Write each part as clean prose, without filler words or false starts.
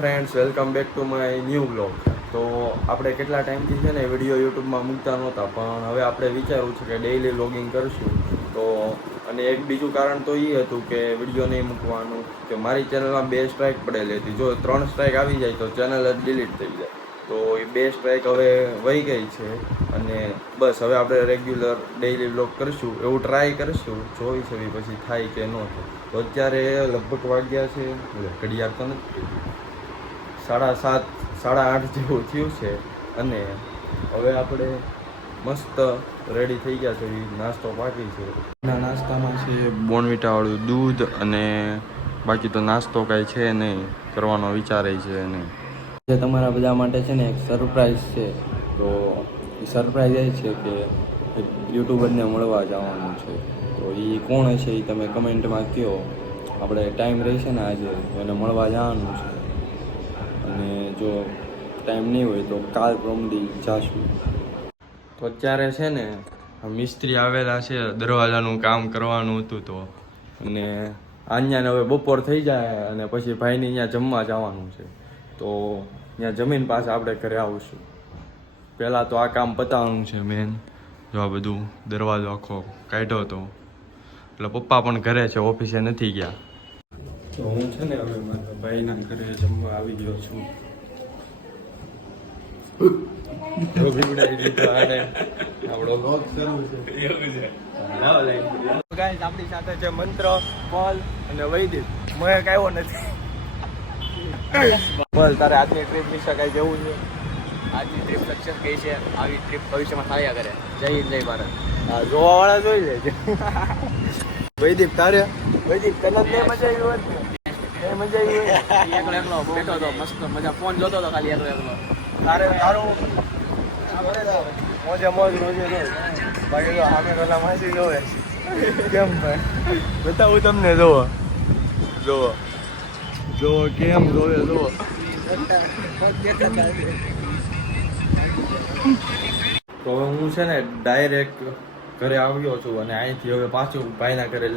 Friends, welcome back to my new blog. તો આપણે કેટલા ટાઈમથી છે ને વિડીયો યુટ્યુબમાં મૂકતા નહોતા, પણ હવે આપણે વિચારવું છે કે ડેઈલી વ્લોગિંગ કરશું. તો અને એક બીજું કારણ તો એ હતું કે વિડીયો નહીં મૂકવાનું, કે મારી ચેનલમાં 2 સ્ટ્રાઇક પડેલી હતી. જો 3 સ્ટ્રાઇક આવી જાય તો ચેનલ જ ડિલીટ થઈ જાય. તો એ 2 સ્ટ્રાઇક હવે વહી ગઈ છે અને બસ હવે આપણે રેગ્યુલર ડેઈલી વ્લોગ કરશું, એવું ટ્રાય કરશું. જોઈ છે પછી થાય કે ન થાય. તો અત્યારે લગભગ વાગ્યા છે, ઘડિયાળ તો નથી, 7:30 8:30 જેવું થયું છે. અને હવે આપણે મસ્ત રેડી થઈ ગયા છે, નાસ્તો બાકી છે. નાસ્તામાં છે બોર્નવિટાવાળું દૂધ, અને બાકી તો નાસ્તો કાંઈ છે નહીં, કરવાનો વિચારે છે નહીં. જે તમારા બધા માટે છે ને એક સરપ્રાઈઝ છે. તો એ સરપ્રાઈઝ એ છે કે એક યુટ્યુબરને મળવા જવાનું છે. તો એ કોણ હશે એ તમે કમેન્ટમાં કહો. આપણે ટાઈમ રહેશે ને આજે એને મળવા જવાનું છે, અને જો ટાઈમ નહીં હોય તો કાલ પ્રમદી જાશું. તો અત્યારે છે ને મિસ્ત્રી આવેલા છે, દરવાજાનું કામ કરવાનું હતું. તો અને અહીંયા હવે બપોર થઈ જાય અને પછી ભાઈને અહીંયા જમવા જવાનું છે. તો ત્યાં જમીન પાસે આપણે ઘરે આવીશું. પહેલાં તો આ કામ પતાવવાનું છે મેન. જો આ બધું દરવાજો આખો કાઢ્યો હતો, એટલે પપ્પા પણ ઘરે છે, ઓફિસે નથી ગયા. તો હું છે ને હવે મારા ભાઈના ઘરે જમવા આવી ગયો છું. આપણો લોક શરૂ છે. આપણી સાથે છે મંત્ર, પલ અને વૈદિક. મહેક આવ્યો નથી. પલ, તારે આજની ટ્રીપ વિશે કઈ જવું છે? આજની ટ્રીપ સક્સેસ ગઈ છે. આવી ટ્રીપ ભવિષ્યમાં થયા કરે. જય હિન્દ, જય ભારત. જોવા વાળા જોઈ લેજે. વૈદિક તારે? વૈદિક તને મજા આવી હોત ને? મજા આવી હોય? એકલો એકલો બેઠો હતો, મસ્ત મજા, ફોન જોતો હતો ખાલી એકલો એકલો. તારે તારું મોજે મોજ રોજે રોજ. બાકી તો સામે પેલા માસી જોવે. કેમ ભાઈ બતાવું તમને? જોવો જોવો જોવો કેમ જોવે, જોવો. તો હવે હું છે ને ડાયરેક્ટ ઘરે આવ્યો છું, અને અહીંથી હવે પાછું ભાઈના ઘરે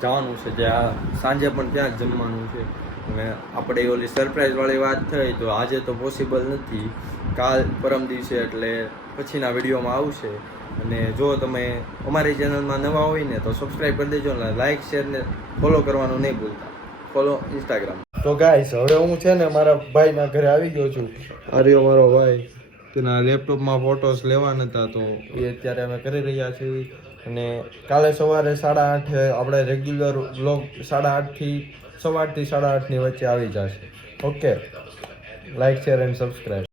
જવાનું છે, જ્યાં સાંજે પણ ત્યાં જ જમવાનું છે. અને આપણે ઓલી સરપ્રાઈઝવાળી વાત થઈ, તો આજે તો પોસિબલ નથી, કાલ પરમ દિવસે એટલે પછીના વિડીયોમાં આવશે. અને જો તમે અમારી ચેનલમાં નવા હોય ને તો સબસ્ક્રાઈબ કરી દેજો, ને લાઇક શેર ને ફોલો કરવાનું નહીં ભૂલતા. Follow Instagram. તો ગાઈસ, હવે હું છે ને મારા ભાઈના ઘરે આવી ગયો છું. આર્યો મારો ભાઈ, તેના લેપટોપમાં ફોટોસ લેવાના હતા, તો એ અત્યારે અમે કરી રહ્યા છીએ. અને કાલે સવારે 8:30 આપણે રેગ્યુલર વ્લોગ 8:30 થી 8:15 થી 8:30 ની વચ્ચે આવી જશે. Okay, like share and subscribe.